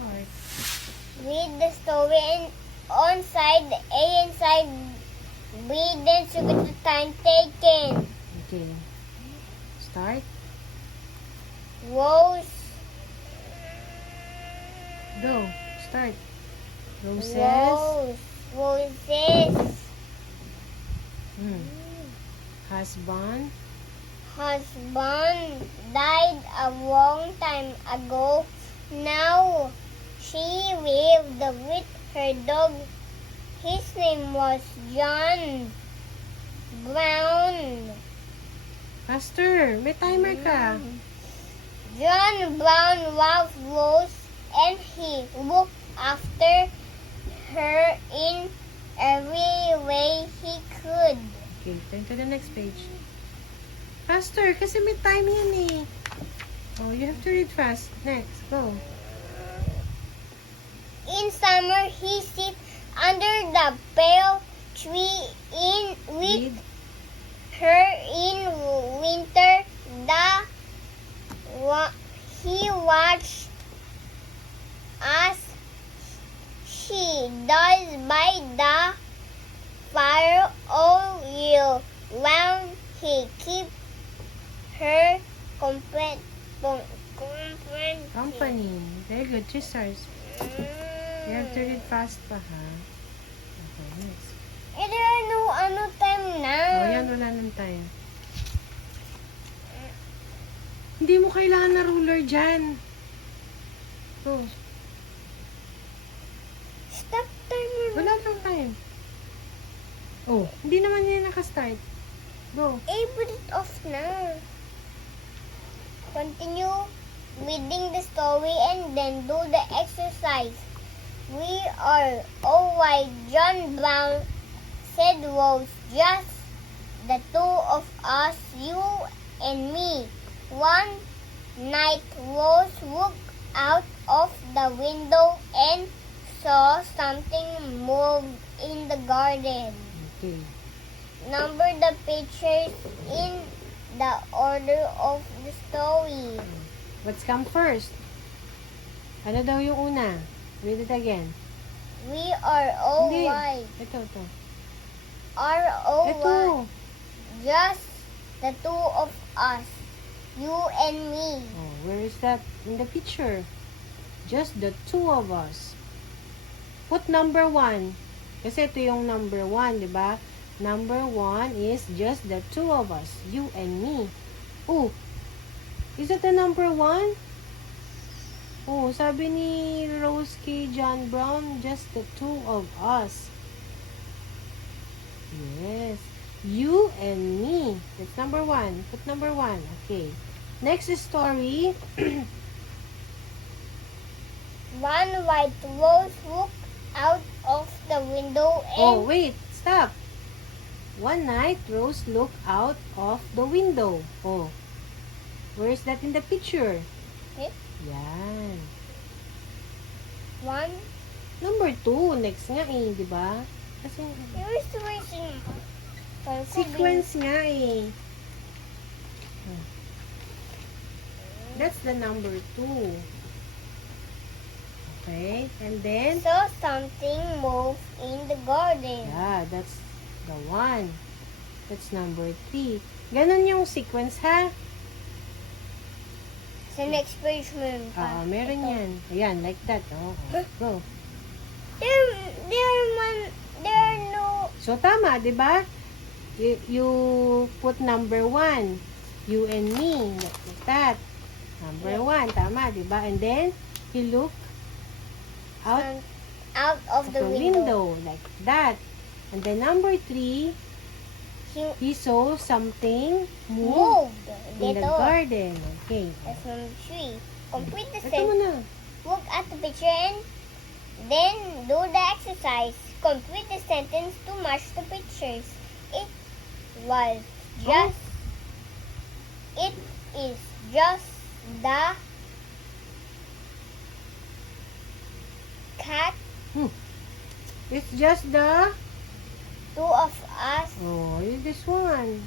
Start. Read the story and on side A and side B, then sugar the time taken. Okay. Start. Rose, Go. Start. Roses. roses, Hmm. Husband. husband died a long time ago. Now she lived with her dog. His name was John Brown. Faster. May timer ka. John Brown loved Rose and he looked after her in every way he could. Okay, turn to the next page. Faster, kasi may time yan eh. Oh, you have to read fast. Next, go. In summer, he sit under the pale tree with Read. her. In winter, he watched as she does by the fire all year round. He keep her company. Company. Very good. 2 stars. You have to read fast pa, ha? Okay, next. Eh, there are no time na. Oh, yan, wala nang time. Hindi mo kailangan na ruler dyan. Go. Stop timer. Wala nang time. Oh, hindi naman yan nakastart. Go. Eh, put it off na. Continue reading the story and then do the exercise. We are all right, John Brown, said Rose. Just the two of us, you and me. One night, Rose looked out of the window and saw something move in the garden. Okay. Number the pictures in the order of the story. What's come first? Ano daw yung una? Read it again. We are all Hindi. white. Ito. Are all Ito. white. Just the two of us. You and me. Oh, where is that in the picture? Just the two of us. Put number 1. Kasi ito yung number 1, di ba? Number 1 is just the two of us. You and me. Oh, is that the number 1? Oh, sabi ni Rose K. John Brown, just the two of us. Yes. You and me. That's number 1. Put number 1. Okay. Next story. One white rose looked out of the window Oh, and wait. Stop. One night, Rose looked out of the window. Oh. Where is that in the picture? Eh? Yan. one. Number 2. Next nga eh, di ba? Kasi Here's the reason. sequence nga eh. That's the number 2. Okay. And then, Saw something move in the garden. yeah, that's the 1. That's number 3. Ganon yung sequence, ha? Sa next page meron pa. Meron Ito. yan. Ayan, like that. Oh, go. There are no. So, tama, di ba? You put number 1. You and me. Like that. Number 1. Tama, di ba? And then, he look out Out of the window. like that. And then number 3, he saw something move Moved. in the Dito. garden. Okay. That's number 3. Complete the Ito mo sentence. na. Look at the picture and then do the exercise. Complete the sentence to match the pictures. It was just. It is just the cat. It's just the... Two of us. Oh, this one.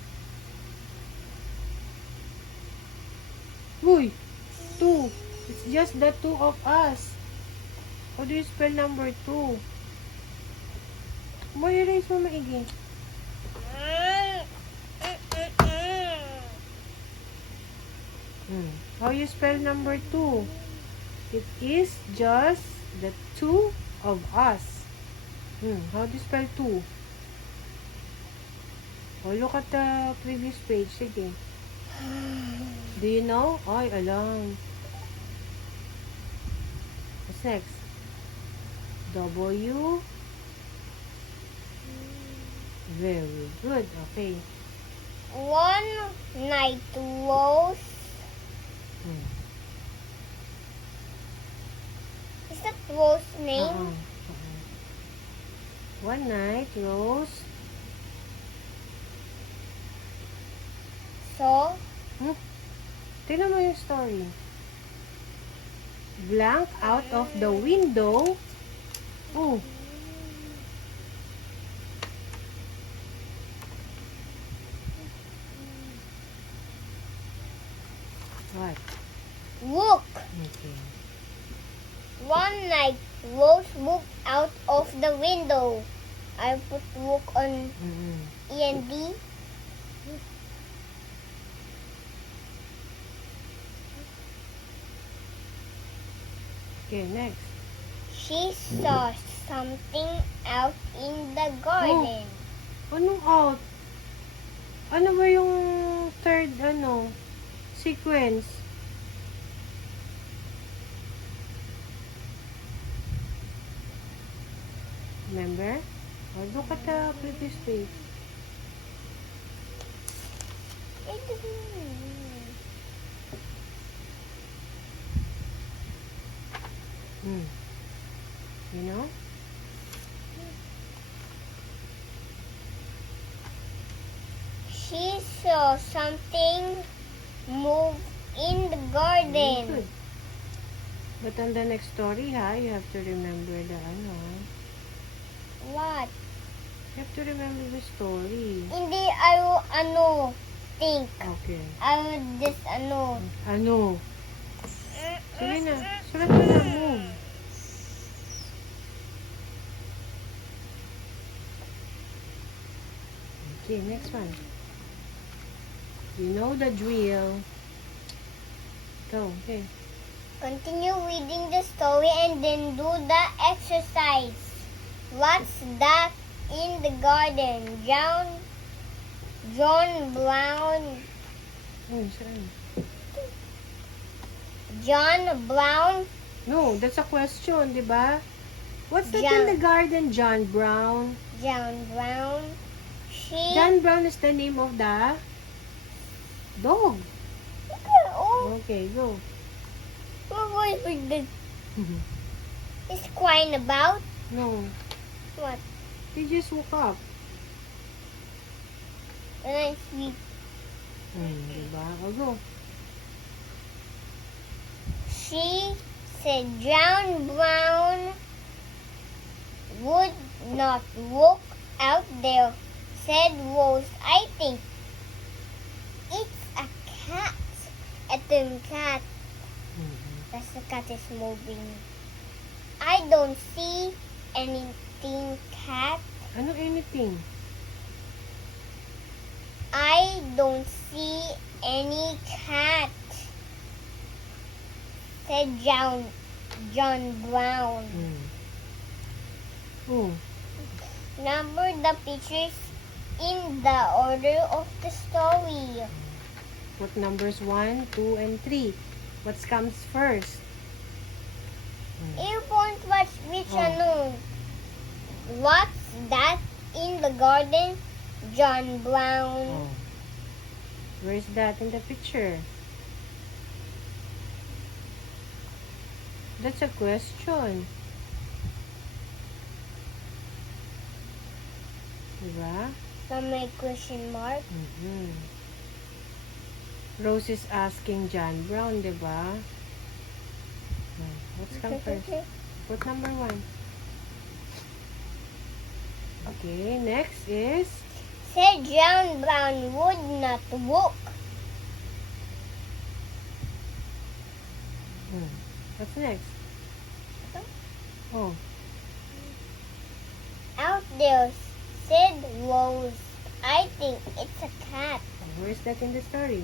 Uy, 2. It's just the two of us. How do you spell number 2? Mo, erase mo maigi. How you spell number 2? It is just the two of us. How do you spell 2? Oh, look at the previous page. Sige. Do you know? Ay, alam. What's next? W. Very good. Okay. One night rose. Is that Rose name? One night, Rose. So, Tingnan mo yung story. Blank out of the window. Oh. What? look. Okay. One night Rose looked out of the window. I put look on END. Okay, next. She saw something out in the garden. Anong out? Ano ba yung third, sequence? Remember? Oh, look at the previous page. You know? She saw something move in the garden. Good. But on the next story, you have to remember the What? You have to remember the story. Hindi, I will, think. Okay. I will just, Ano? Sige na. Sulat mo na. Move. Okay, next one. You know the drill. Go. Okay. Continue reading the story and then do the exercise. What's that in the garden? John Brown. Saan? John Brown. No, that's a question, di ba? What's that in the garden, John Brown? John Brown. John Brown is the name of the dog. Oh, Okay, go. what was this? He's crying about? No, What? they just woke up. When I sleep. Diba? O, go. She said John Brown would not walk out there, said Rose. I think it's a cat. Ito yung cat. That's the cat is moving. I don't see anything, cat. Ano anything? I don't see any cat, said John Brown. Oh. Number the pictures in the order of the story. What numbers 1, 2, and 3? What comes first? Earphones, which Oh. What's that in the garden? John Brown. Oh. Where's that in the picture? That's a question. Diba? May question mark. Rose is asking John Brown, diba? What's come first? What number 1? Okay, next is Said John Brown would not walk. what's next? Oh, Out there, said Rose. I think it's a cat. where's that in the story?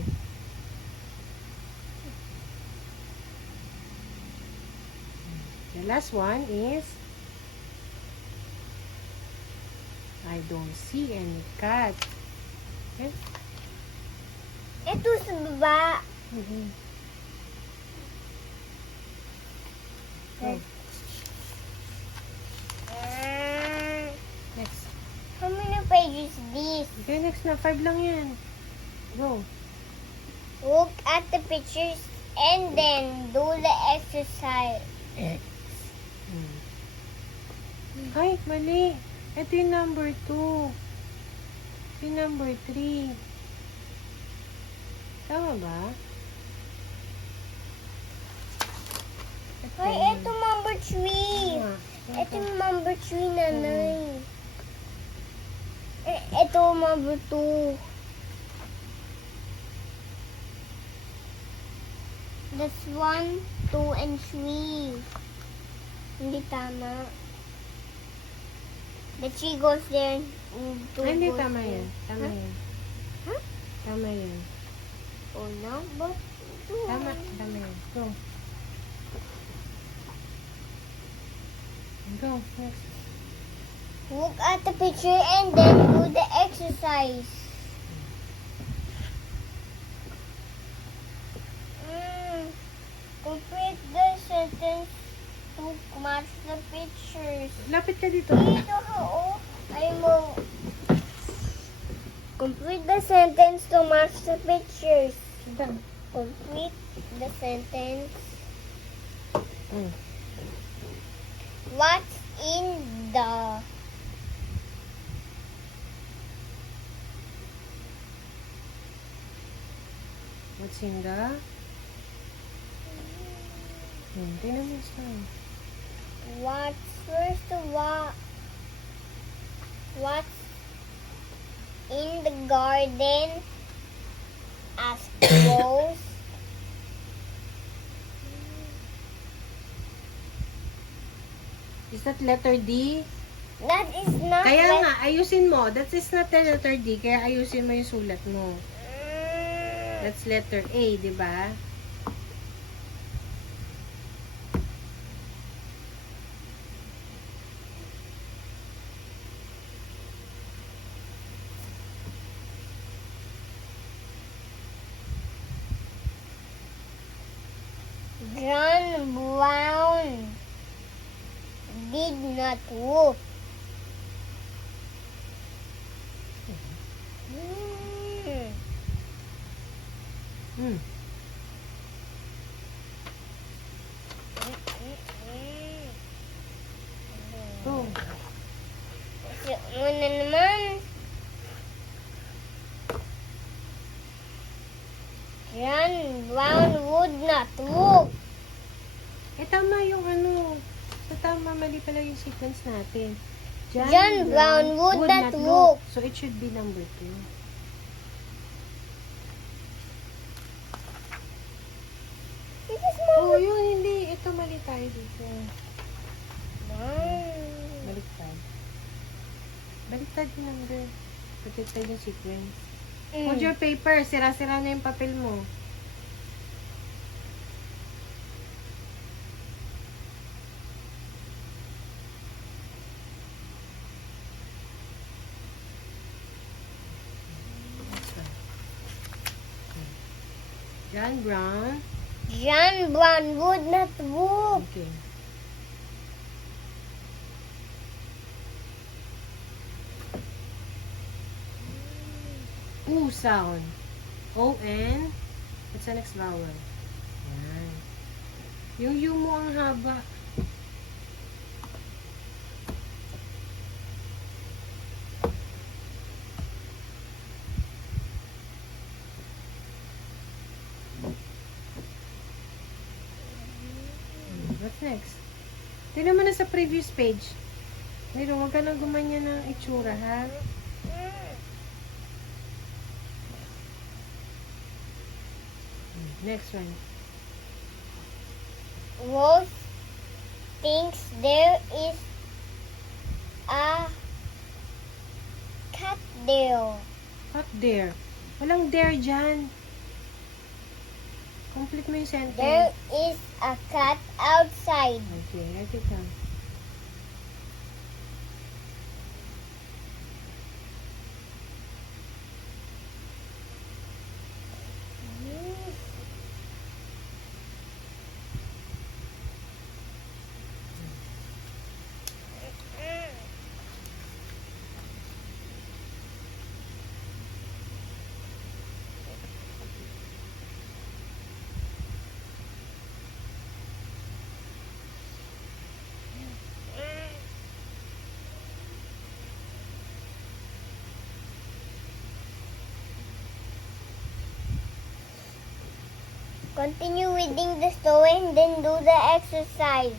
The last one is I don't see any cat. Okay? Ito sa baba. Mm-hmm. Okay. Oh, next. How many pages this? Okay, next na. 5 lang yan. Go. Look at the pictures and then do the exercise. Ay, mali. Ito yung number 2. Ito yung number 3. Tama ba? Ay, ito number 3. Tama. Ito number 3, nanay. Ito number 2. That's 1, 2, and 3. Hindi tama. The 3 goes there. And 2 Ay, hindi. goes Tama there. yan. Tama Huh? yan. Huh? Tama yan. Oh, number 2. Tama. Tama yan. Go. Go. Next. Look at the picture and then do the exercise. Complete the sentence to match the pictures. Lapit ka dito. Dito ka, oh. Ay mo. Complete the sentence to match the pictures. Done. Complete the sentence. What's in the What's in the... Tingnan mo sa... what's first what's in the garden? Asked Rose. Is that letter D? That is not Kaya let- nga, ayusin mo. That is not the letter D. Kaya ayusin mo yung sulat mo. That's letter A, di ba? John Brown did not whoop. Hmm. Go. Kasi una naman. John Brown would not whoop. Eh, tama yung ano. So, tama. Mali pala yung sequence natin. John Brown would not whoop. So, it should be number 2. This is Oh, yun. Hindi. Ito mali tayo dito. Baliktad. Baliktad yung number. Baliktad yung sequence. Hold your paper. Sira-sira na yung papel mo. John Brown. John Brown would not whoop. Okay. U sound. O-N. What's the next vowel? Yan. Yung U mo ang haba. What's next? Tignan mo na sa previous page. Pero huwag ka nang gumanyan ng itsura, ha? Next one. Rose thinks there is a cat there. Not there. Walang there dyan. Complete mo yung There sentence. is a cat outside. Okay, write it down. Continue reading the story and then do the exercise.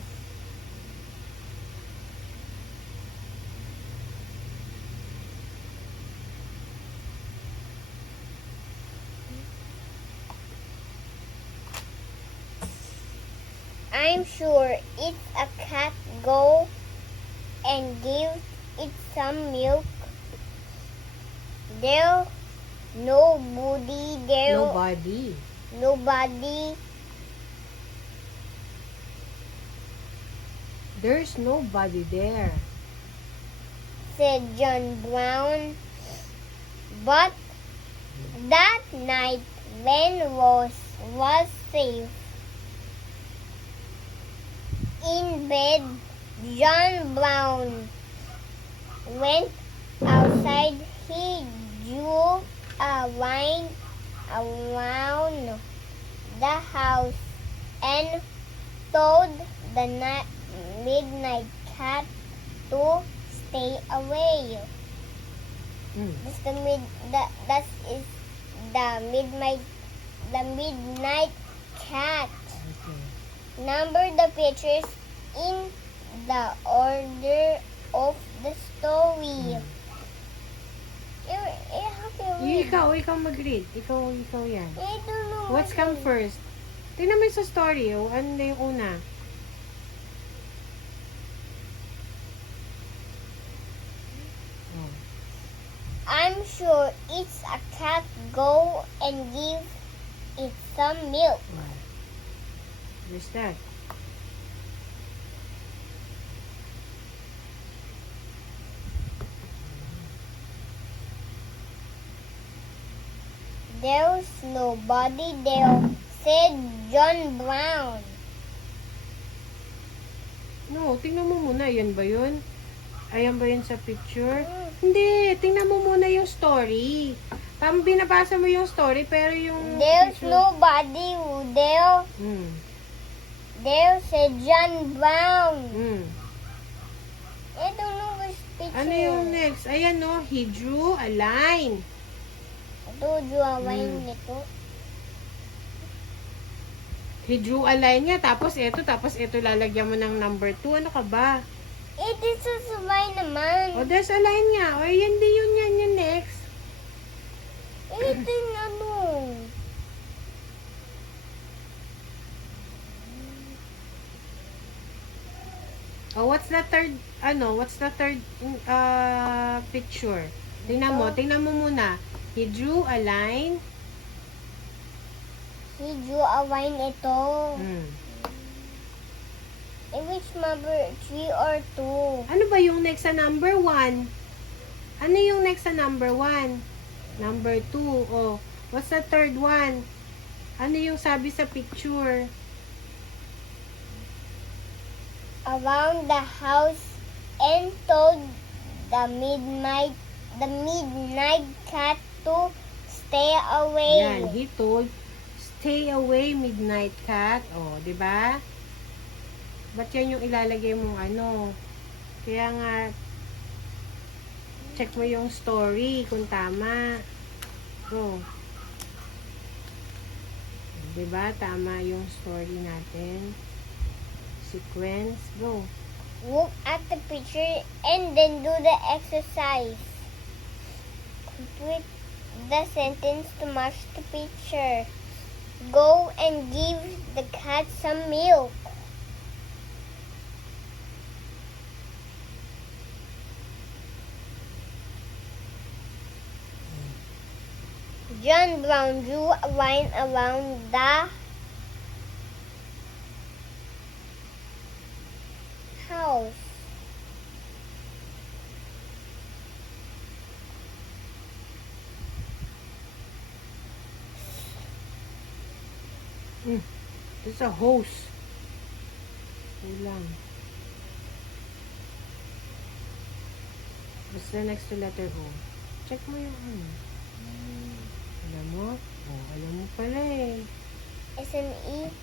I'm sure it's a cat. Go and give it some milk. There, nobody there. Nobody. Nobody. There's nobody there. Said John Brown. But that night, when Rose was safe in bed, John Brown went outside. He drew a line around the house and told the midnight cat to stay away. That's that is the midnight cat. Okay. Number the pictures in the order of the story. Ikaw mag-read. Ikaw yan. I don't know. What's come first? Tingnan mo sa story, oh. Ano na yung una? Oh. I'm sure it's a cat. Go and give it some milk. Where's that? There's nobody there, said John Brown. No, tingnan mo muna. Yan ba yun? Ayan ba yun sa picture? Hindi. Tingnan mo muna yung story. Binabasa mo yung story, pero yung There's picture... nobody there. There, said John Brown. I don't know which picture. Ano yung next? Ayan, no? He drew a line. Ito, juwawain nito. He drew a line nga. Tapos ito lalagyan mo ng number 2. Ano ka ba? It is a sabay naman. O, there's a line nga. O, yan din yun yan. Yung next. Ito yung ano. Oh, what's the third picture? Tingnan mo muna. He drew a line. He drew a line ito. In which number? 3 or 2? Ano ba yung next sa number 1? Ano yung next sa number 1? Number 2. Oh, what's the third one? Ano yung sabi sa picture? Around the house and told the midnight cat to stay away. Yan, he told, stay away, midnight cat. Oh, di ba? Ba't yan yung ilalagay mong ano? Kaya nga, check mo yung story kung tama. Go. Di ba? Tama yung story natin. Sequence. Go. Look at the picture and then do the exercise. Complete the sentence to match the picture. Go and give the cat some milk. John Brown drew a line around the house. This is a hose. Kulang. What's the next to letter O? Check mo yung ano. Alam mo? Oh, alam mo pala eh. SME.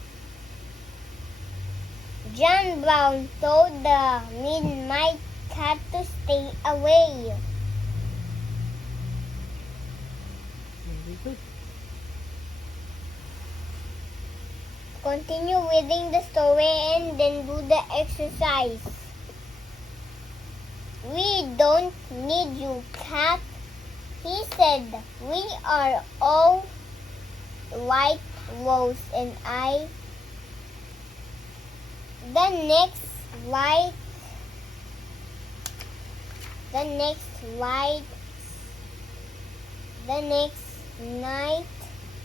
John Brown told the midnight cat to stay away. Very good. Continue reading the story and then do the exercise. We don't need you, cat, he said. We are all white, Rose and I. The next night,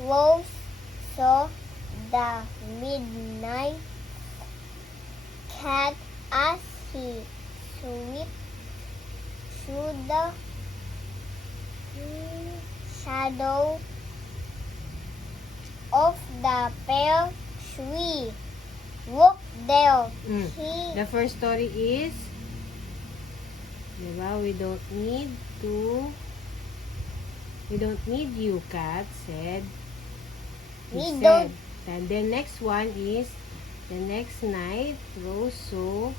Rose saw the midnight cat as he swept through the shadow of the pear tree. Look there. The first story is, diba, we don't need you, cat said. He said. And the next one is, the next night, Rose saw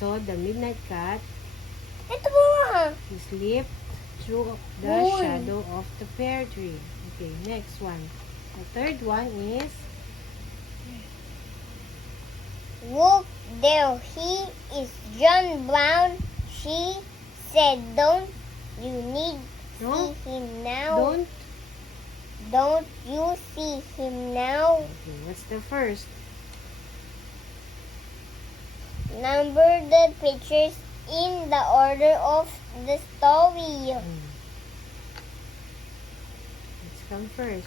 the midnight cat. Ito po He slipped through the shadow of the pear tree. Okay, next one. The third one is, Look there, he is John Brown, she said. Don't you need no, see him now? Don't you see him now? Okay, what's the first? Number the pictures in the order of the story. Let's come first.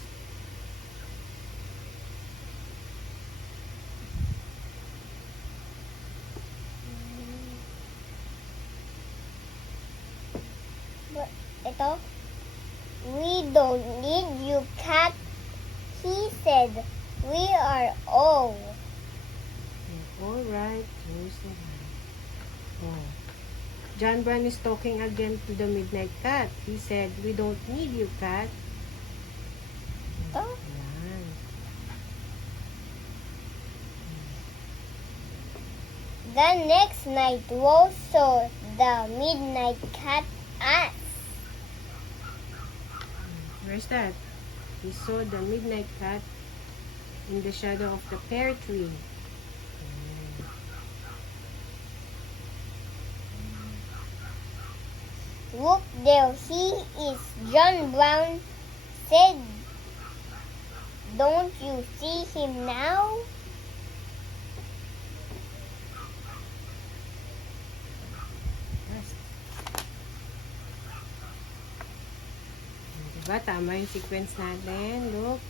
Ito. We don't need you, cat, he said. We are all. All right, Rose and I. Oh. John Brown is talking again to the midnight cat. He said, we don't need you, cat. Ito. Yan. The next night, Rose saw the midnight cat as. Where's that? He saw the midnight cat in the shadow of the pear tree. Look there, he is John Brown said. Don't you see him now? Yes. Diba? Tama yung sequence natin. Look.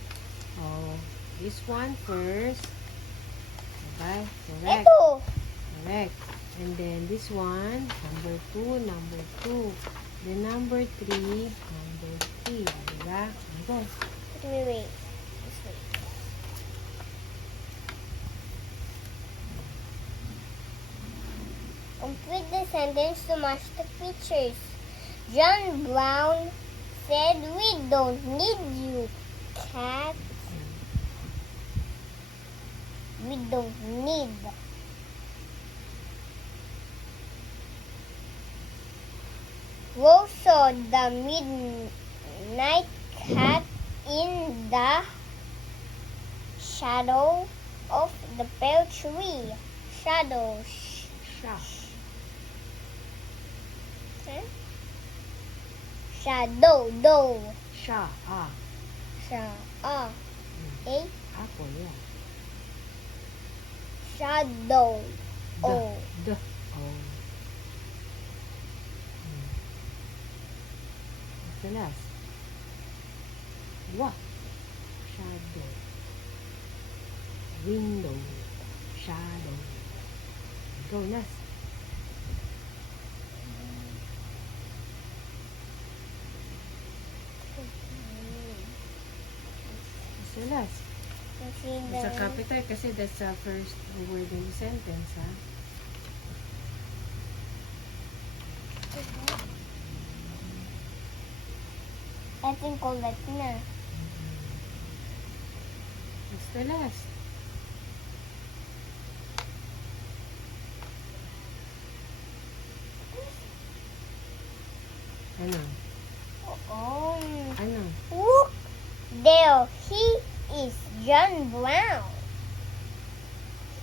Oh, this one first. Diba? Correct. Ito. Correct. And then this one, number 2, number 2. Then number 3, number 3. Diba? Go. Let me wait. This way. Complete the sentence to match the pictures. John Brown said, we don't need you, cat. We don't need. Rose saw the midnight cat in the shadow of the pear tree. Shadow. Sha. Shadow. Do. Sha. Ah. A. Apple, yeah. Shadow. O. The. Oh. What's the last? Wa. Shadow. Window. Shadow. Go, Nas. What's the last? It's a capital kasi that's the first word in the sentence, ha? I think ulit na. What's the last? Ano? Oh. Ano? Look there. He is John Brown.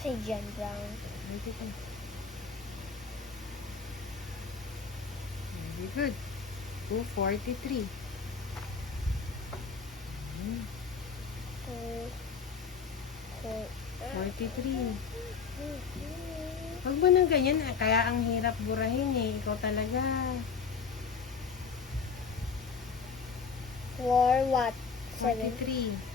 Say John Brown. Very good. Very good. 243. 43. Huwag mo nang ganyan, kaya ang hirap burahin eh. Ikaw talaga. For what? 7. 43.